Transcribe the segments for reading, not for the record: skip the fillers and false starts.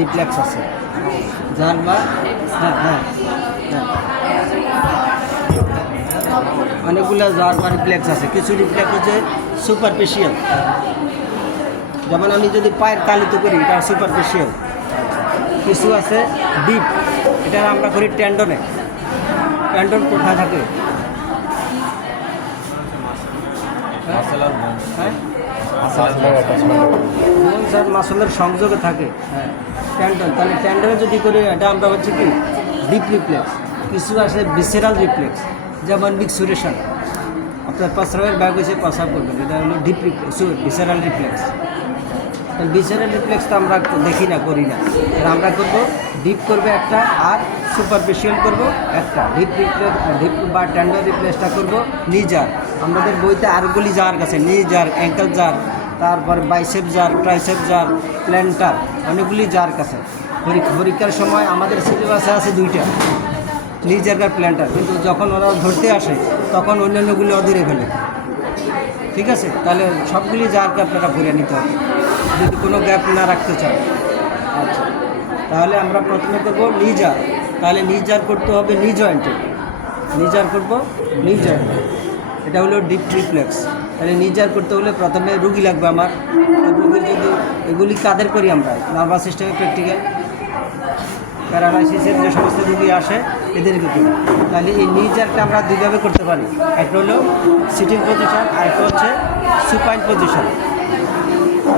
Reflex আছে যার বা হ্যাঁ হ্যাঁ হ্যাঁ অনেকগুলো যার বা রিফ্লেক্স আছে। কিছু রিফ্লেক্স হচ্ছে সুপারফিশিয়াল, যেমন আমি যদি পায়ের তালিত করি এটা সুপারফিশিয়াল। কিছু আছে ডিপ, এটা আমরা করি টেন্ডনে। টেন্ডন কোথায় থাকে? হ্যাঁ বোনস আর মাসলের সংযোগে থাকে। হ্যাঁ টেন্ডন, তাহলে টেন্ডনে যদি করি এটা আমরা হচ্ছে কি ডিপ রিফ্লেক্স। কিছু আছে ভিসেরাল রিফ্লেক্স, যেমন মিক্সুরেশন, আপনার পাশাবের ব্যাগ হয়েছে পাশাব করবেন, এটা হলো ডিপ রিফ্লেক্স, ভিসেরাল রিফ্লেক্স। তাহলে ভিসেরাল রিফ্লেক্স তো আমরা দেখি না, করি না। আর আমরা করবো ডিপ করবে একটা, আর সুপারফিশিয়াল করব একটা। ডিপ রিফ্লেক্স, ডিপ বা টেন্ডন রিফ্লেক্সটা করবো নি জার। আমাদের বইতে আরগুলি জার আছে, নি জার, অ্যাঙ্কেল জার, তারপরে bicep jerk, tricep jerk, plantar, অনেকগুলি জার আছে। পরীক্ষার সময় আমাদের সিলেবাসে আছে দুইটা, নি জার আর প্ল্যান্টার, কিন্তু যখন ওরা ধরতে আসে তখন অন্যান্যগুলি অধরে ফেলে। ঠিক আছে, তাহলে সবগুলি জারকে আপনারা ভরে নিতে হবে যদি কোনো গ্যাপ না রাখতে চান। আচ্ছা, তাহলে আমরা প্রথমে করবো নি জার। তাহলে নি জার করতে হবে নি জয়েন্টে, নি জার করবো নি জয়েন্টে, এটা হলো ডিপ রিফ্লেক্স। তাহলে নি জার করতে হলে প্রথমে রুগী লাগবে আমার। রুগীর যদি এগুলি কাদের করি আমরা, নার্ভাস সিস্টেমে প্র্যাকটিক্যাল, প্যারালাইসিসের যে সমস্ত রুগী আসে এদেরকে করি। তাহলে এই নি জারটা আমরা দুইভাবে করতে পারি, একটা হলো সিটিং পজিশন, আর একটা হচ্ছে সুপাইন পজিশন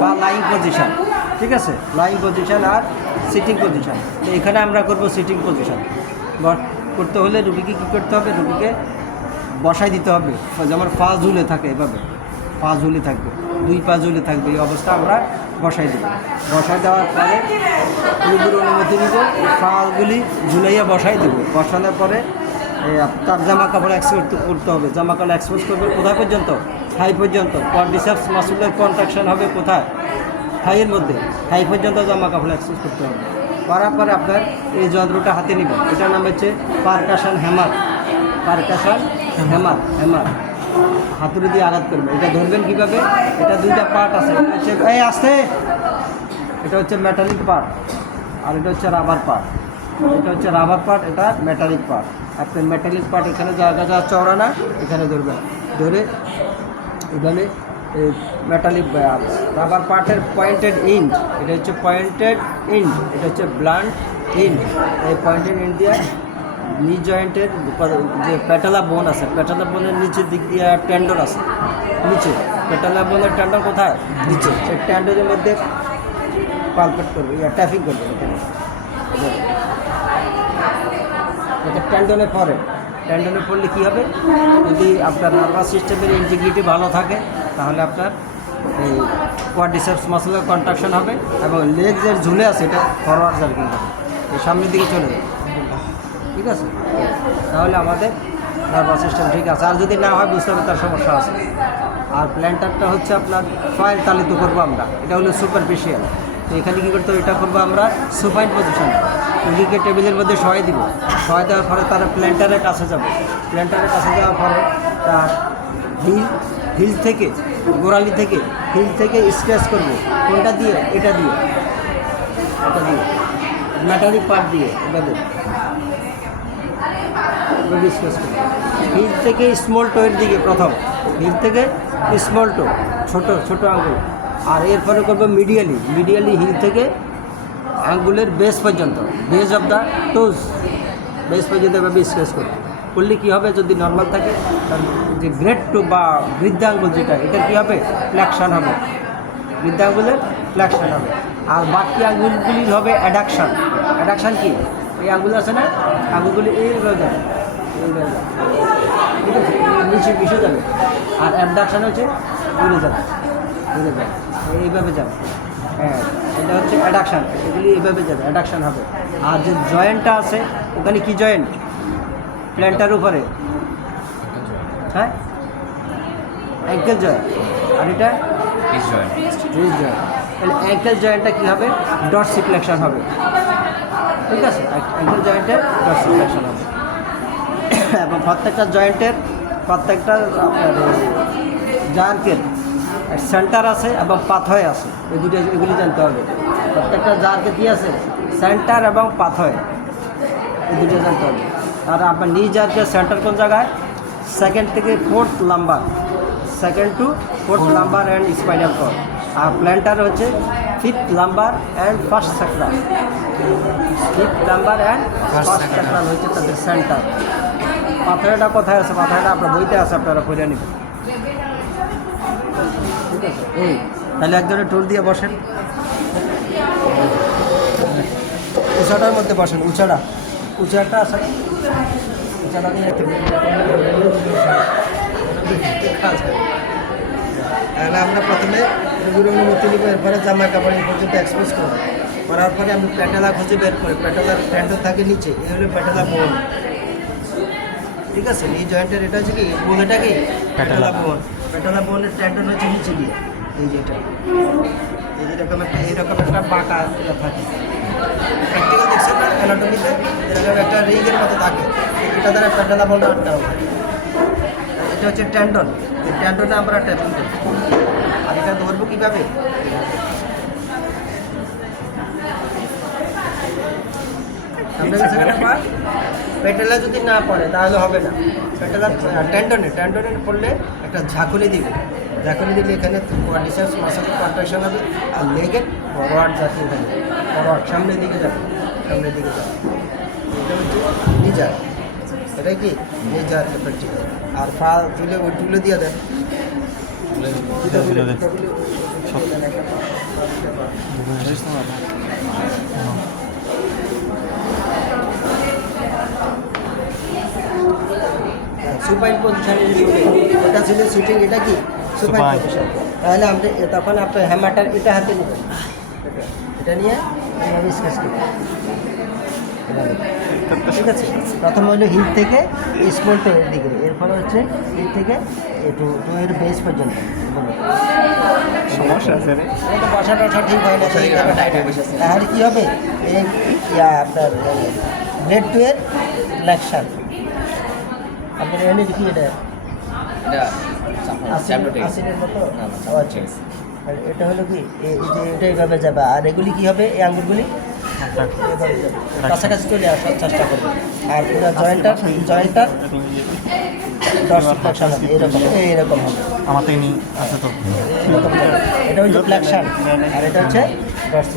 বা লাইং পজিশন। ঠিক আছে, লাইং পজিশন আর সিটিং পজিশন। তো এখানে আমরা করব সিটিং পজিশন। করতে হলে রুগীকে কী করতে হবে, রুগীকে বসাই দিতে হবে, যেমন পা ঝুলে থাকে, এভাবে পা ঝুলে থাকবে, দুই পা ঝুলে থাকবে, এই অবস্থা আমরা বসাই দেব। বসাই দেওয়ার পরে রুগীর অনুমতি নিব, পাগুলি ঝুলাইয়া বসাই দেব। বসানোর পরে তার জামা কাপড় এক্সপোজ করতে হবে। জামা কাপড় এক্সপোজ করবে কোথায় পর্যন্ত? থাই পর্যন্ত। কোয়াড্রিসেপস মাসুলের কন্ট্রাকশন হবে কোথায়? থাইয়ের মধ্যে, থাই পর্যন্ত জামা কাপড় এক্সপোজ করতে হবে। করার পরে আপনার এই যন্ত্রটা হাতে নেবেন, এটার নাম হচ্ছে percussion hammer. Percussion hammer, hammer হাতুড়ি দিয়ে আঘাত করবে। এটা ধরবেন কীভাবে? এটা দুইটা পার্ট আছে, এটা হচ্ছে এই আসতে, এটা হচ্ছে মেটালিক পার্ট, আর এটা হচ্ছে রাবার পার্ট। এটা হচ্ছে রাবার পার্ট, এটা মেটালিক পার্ট। আপনার মেটালিক পার্ট এখানে জায়গা যা চওড়া না, এখানে ধরবেন। ধরে এখানে মেটালিক রাবার পার্টের পয়েন্টেড ইন্ড, এটা হচ্ছে পয়েন্টেড ইন্ড, এটা হচ্ছে ব্লান্ট ইন্ড। এই পয়েন্টেড ইন্ড দিয়ে নি জয়েন্টের যে প্যাটালা বোন আছে, প্যাটালা বোনের নিচের দিক দিয়ে টেন্ডন আছে, নিচে প্যাটালা বোনের টেন্ডন কোথায়? নিচে। সেই টেন্ডনের মধ্যে পালপেট করবে, ট্যাপিং করবে এখানে। এটা টেন্ডনে পড়ে। টেন্ডনে পড়লে কী হবে? যদি আপনার নার্ভাস সিস্টেমের ইন্টিগ্রিটি ভালো থাকে তাহলে আপনার এই কোয়াড্রিসেপস মাসলের কন্ট্রাকশন হবে, এবং লেগ যে ঝুলে আছে এটা ফরওয়ার্ড জার্কিং হবে, এই সামনের দিকে চলে যাবে। ঠিক আছে, তাহলে আমাদের নার্ভাস সিস্টেম ঠিক আছে। আর যদি না হয় বুঝতে হবে তার সমস্যা আছে। আর প্ল্যান্টারটা হচ্ছে আপনার পায়ের তালিত করবো আমরা, এটা হলো সুপারফিশিয়াল। তো এখানে কী করতে হবে? এটা করবো আমরা সুপাইন পজিশন। রুগীকে টেবিলের মধ্যে সহায় দিব, সহায় দেওয়ার পরে তারা প্ল্যান্টারের কাছে যাবে। প্ল্যান্টারের কাছে যাওয়ার পরে তার হিল থেকে, গোড়ালি থেকে, হিল থেকে স্ক্র্যাচ করবো। কোনটা দিয়ে? এটা দিয়ে, এটা দিয়ে মেটালিক পার্ট দিয়ে এভাবে স্ক্র্যাচ করবো। হিল থেকে স্মল টোয়ের দিকে, প্রথম হিল থেকে স্মল টো, ছোটো ছোটো আঙ্গুল। আর এরপরে করবো মিডিয়ালি, মিডিয়ালি হিল থেকে আঙ্গুলের বেস পর্যন্ত, বেস অফ দ্য টোজ, বেস পর্যন্ত এভাবে স্ক্র্যাচ করবো। করলে কী হবে? যদি নর্মাল থাকে তার যে গ্রেড টু বা বৃদ্ধাঙ্গুল যেটা, এটা কী হবে? ফ্ল্যাকশন হবে, বৃদ্ধাঙ্গুলের ফ্ল্যাকশন হবে। আর বাকি আঙ্গুলগুলি হবে অ্যাডাকশান। অ্যাডাকশান কি? এই আঙ্গুল আছে না, আঙ্গুলগুলি এইভাবে যাবে, এইভাবে যাবে, ঠিক আছে, নিচে মিশে যাবে। আর অ্যাবডাকশান হচ্ছে উড়ে যাবে, উড়ে যাবে, এইভাবে যাবে। হ্যাঁ, এটা হচ্ছে অ্যাডাকশান, এগুলি এইভাবে যাবে, অ্যাডাকশান হবে। আর যে জয়েন্টটা আছে ওখানে কি জয়েন্ট? প্ল্যান্টার উপরে, হ্যাঁ, অ্যাঙ্কেল জয়েন্ট। আর এটা রিস্ট জয়েন্ট, রিস্ট জয়েন্ট। তাহলে অ্যাঙ্কেল জয়েন্টটা কী হবে? ডরসিফ্লেকশন হবে। ঠিক আছে, অ্যাঙ্কেল জয়েন্টের ডরসিফ্লেকশন হবে। এবং প্রত্যেকটা জয়েন্টের, প্রত্যেকটা আপনার জার্কের সেন্টার আছে এবং পাথয় আছে, এই দুটো, এগুলি জানতে হবে। প্রত্যেকটা জারকে কি আছে সেন্টার এবং পাথর, এই দুটো জানতে হবে। আর আপনার নি জারকে সেন্টার কোন জায়গায়, সেকেন্ড থেকে fourth number, second to fourth number and spinal cord. আর প্ল্যান্টার হচ্ছে fifth number and first sacral, fifth number and first sacral হচ্ছে তাদের সেন্টার। পাথরটা কোথায় আছে, পাথরটা আপনার বইতে আছে, আপনারা পড়ে নেবেন। ঠিক আছে, এই তাহলে একজনের টুল দিয়ে বসেন, উঁচাটার মধ্যে বসেন, উঁচাটা আছে, উঁচাটা নিয়ে তাহলে আমরা প্রথমে এগুলো অনুমতি নিব, এরপরে জামা কাপড় এই পর্যন্ত এক্সপোজ করব, করার পরে আমি প্যাটেলা খুঁজে বের করি, প্যাটেলার প্যান্টও থাকে নিচে, এই হলো প্যাটেলা বোন। ঠিক আছে, এই জয়েন্টের এটা হচ্ছে কি বোন, এটা কি প্যাটেলা বোন। প্যাটেলা বোনের ট্যান্ডন হচ্ছে নিচে দিয়ে, এই যেটা এইরকম একটা বাঁকা এটা থাকে, প্র্যাকটিক্যাল দেখছেন না অ্যানাটমিতে, এরকম একটা রিংয়ের মতো থাকে, এটা দ্বারা প্যাটেলা বোনটা আটকানো হয়। এটা হচ্ছে ট্যান্ডন, এই ট্যান্ডনে আমরা ট্যাপিং করি। আর এটা ধরবো কীভাবে, প্যাটেলা যদি না পড়ে তাহলে হবে না, প্যাটেলা ট্যান্ডনে পড়লে একটা ঝাঁকুনি দিবে, ঝাঁকুনি দিলে এখানে কোয়াড্রিসেপস মাসেলের কন্ট্রাকশন হবে, আর লেগের ফরওয়ার্ড জাতীয় হবে, ফরওয়ার্ড সামনের দিকে যাবে, সামনের দিকে যাবে। এটা হচ্ছে নিজার, এটা কি নিজার প্র্যাকটিক্যাল। আর পা তুলে ওই তুলে দিয়ে দেন, সুপাইন পজিশনে এটা ছিল শুটিং, এটা কি সুপাইন পজিশন। তাহলে আপনি তখন আপনার হ্যামারটা এটা হাতে নেবেন, এটা নিয়ে এইভাবে স্কেচ করবেন। ঠিক আছে, প্রথম হলো হিল থেকে স্মল টোয়ের দিকে, এরপরে হচ্ছে হিল থেকে একটু টোয়ের বেস পর্যন্ত। সমস্যা আছে, বসা টসা ঠিক হয় না, তাহলে কী হবে, এই আপনার ব্লেড টোয়ের ফ্লেকশন আপনার এনে কি এটা আসিনের মতো। আচ্ছা, এটা হলো কি এই যে এটা এইভাবে যাবে, আর এগুলি কি হবে, এই আঙুলগুলি কাছাকাছি চলে আসার চেষ্টা করবে। আর পুরো জয়েন্টার 10 এইরকম হবে, আমার থেকে আছে তো, এটা হচ্ছে ফ্লেকশন আর এটা হচ্ছে 10